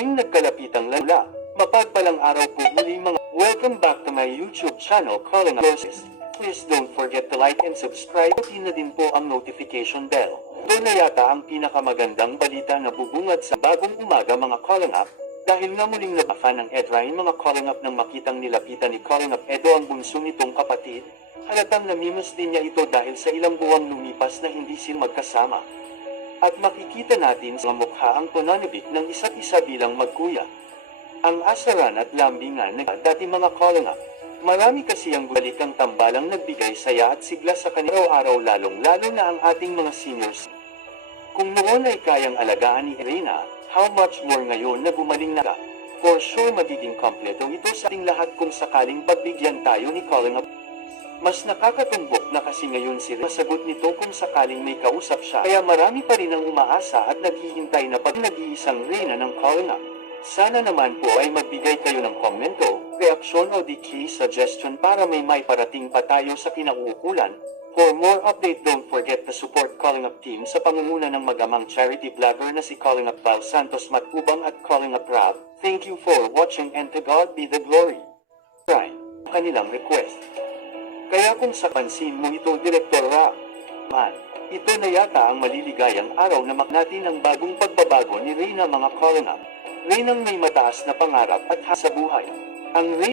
muling nagkalapitang lala. Mapagpalang araw po muli mga Welcome back to my YouTube channel Up Roses. Please don't forget to like and subscribe at na din po ang notification bell. Ito na yata ang pinakamagandang balita na bubungad sa bagong umaga mga Calling Up. Dahil nga muling nabafa ng Edrain mga Calling Up nang makitang nilapitan ni Calling Up Edo ang bunso nitong kapatid. Halatang namimos din niya ito dahil sa ilang buwang lumipas na hindi sila magkasama. At makikita natin sa mukha ang pananabik ng isa't isa bilang magkuya. Ang asaran at lambingan ng dati mga up. Marami kasi ang balik ang tambalang nagbigay saya at sigla sa kanila araw lalong lalo na ang ating mga seniors. Kung noon ay kayang alagaan ni Irena, how much more ngayon na gumaling na ka? For sure magiging kompleto ito sa ating lahat kung sakaling pagbigyan tayo ni calling. Mas nakakatumbok na kasi ngayon si Rina sagot nito kung sakaling may kausap siya. Kaya marami pa rin ang umaasa at naghihintay na pag nag-iisang Reyna ng up. Sana naman po ay magbigay kayo ng komento, reaksyon o di key suggestion para may may parating pa tayo sa kinauukulan. For more update don't forget to support Calling Up Team sa pangunguna ng magamang charity vlogger na si Calling Up Val Santos Matubang at Calling Up Rab. Thank you for watching and to God be the glory. Try kanilang request. Kaya kung sa pansin mo ito, Director Rob, man, ito na yata ang maliligayang araw na maknatin ang bagong pagbabago ni Reyna mga up. Reynang may mataas na pangarap at hasa buhay. Ang Reyna